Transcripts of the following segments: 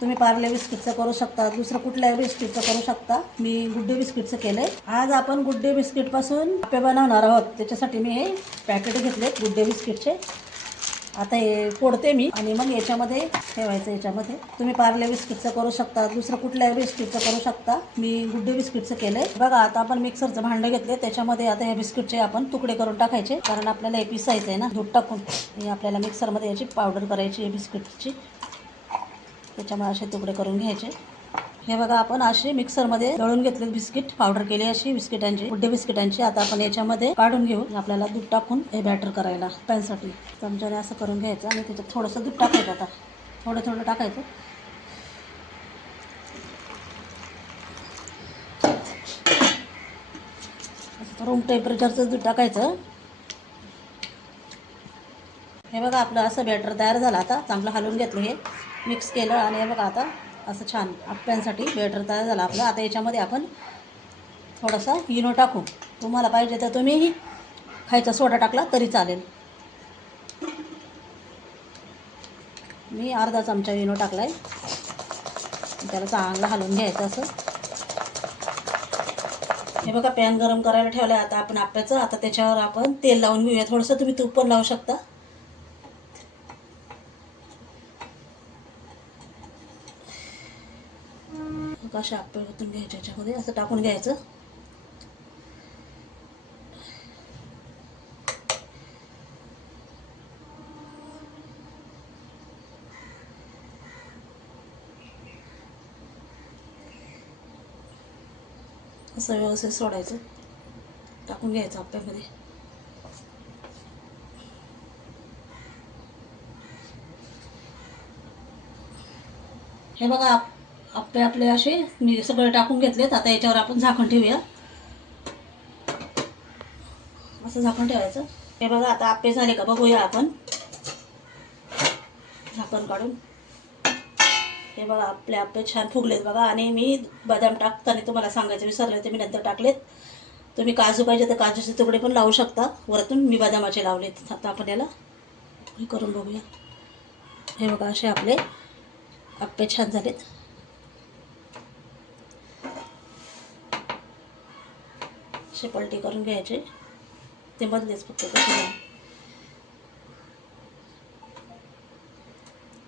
तुम्ही पार्ले बिस्किटचं करू शकता, दुसरं कुठल्याही बिस्किटचं करू शकता. मी गुड डे बिस्किटचं केलं आहे. आज आपण गुड डे बिस्किटपासून आप्पे बनवणार आहोत. त्याच्यासाठी मी हे पॅकेट घेतलेत गुड डे बिस्किटचे. आता हे फोडते मी आणि मग याच्यामध्ये ठेवायचं. याच्यामध्ये तुम्ही पार्ले बिस्किटचं करू शकता, दुसरं कुठल्याही बिस्किटचं करू शकता. मी गुड डे बिस्किटचं केलं आहे. बघा, आता आपण मिक्सरचं भांडं घेतले, त्याच्यामध्ये आता हे बिस्किटचे आपण तुकडे करून टाकायचे, कारण आपल्याला हे पिसायचं आहे ना. दूध टाकून हे आपल्याला मिक्सरमध्ये याची पावडर करायची आहे बिस्किटची. त्याच्यामुळे असे तुकडे करून घ्यायचे. हे बघा, आपण असे मिक्सरमध्ये दळून घेतले बिस्किट, पावडर केली अशी बिस्किटांची, गुड डे बिस्किटांची. आता आपण याच्यामध्ये काढून घेऊ. आपल्याला दूध टाकून हे बॅटर करायला पॅनसाठी चमच्याने असं करून घ्यायचं आणि त्याच्यात थोडंसं दूध टाकायचं. आता थोडं थोडं टाकायचं. रूम टेम्परेचरचं दूध टाकायचं. हे बघा, आपलं असं बॅटर तयार झालं. आता चांगलं हलवून घेतलं, हे मिक्स केलं आणि हे बघा आता असं छान आप्प्यांसाठी बॅटर तयार झालं आपलं. आता याच्यामध्ये आपण थोडासा इनो टाकू. तुम्हाला पाहिजे तर तुम्ही खायचा सोडा टाकला तरी चालेल. मी अर्धा चमचा इनो टाकला आहे. त्याला चांगलं हलवून घ्यायचं असं. हे बघा, पॅन गरम करायला ठेवलं आहे आता आपण आप्प्याचं. आता त्याच्यावर आपण तेल लावून घेऊया. थोडंसं तुम्ही तूप पण लावू शकता. असे आप्पे ओतून घ्यायचे, याच्यामध्ये असं टाकून घ्यायचं. असं व्यवस्थित सोडायचं, टाकून घ्यायचं आप्प्यामध्ये. हे बघा, आप्पे आपले असे मी सगळे टाकून घेतलेत. आता याच्यावर आपण झाकण ठेवूया. असं झाकण ठेवायचं. हे बघा, आता आप्पे झाले का बघूया आपण झाकण काढून. हे बघा, आपले आप्पे छान फुगलेत बघा. आणि मी बदाम टाकताना तुम्हाला सांगायचं विसरले, ते मी नंतर टाकलेत. तुम्ही काजू पाहिजे तर काजूचे तुकडे पण लावू शकता वरतून. मी बदामाचे लावलेत. आता आपण याला हे करून बघूया. हे बघा, असे आपले आप्पे छान झालेत. असे पलटी करून घ्यायचे. ते मधलेच फक्त तसे.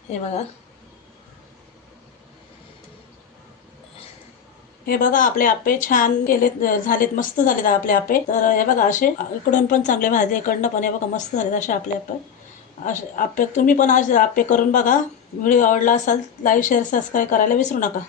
हे बघा, हे बघा, आपले आप्पे छान केलेत, झालेत, मस्त झालेत आपले आप्पे. तर हे बघा, असे इकडून पण चांगले भाजले, इकडनं पण. हे बघा, मस्त झालेत असे आपले आप्पे. असे आप्पे तुम्ही पण असे आप्पे करून बघा. व्हिडिओ आवडला असाल लाईक शेअर सबस्क्राईब करायला विसरू नका.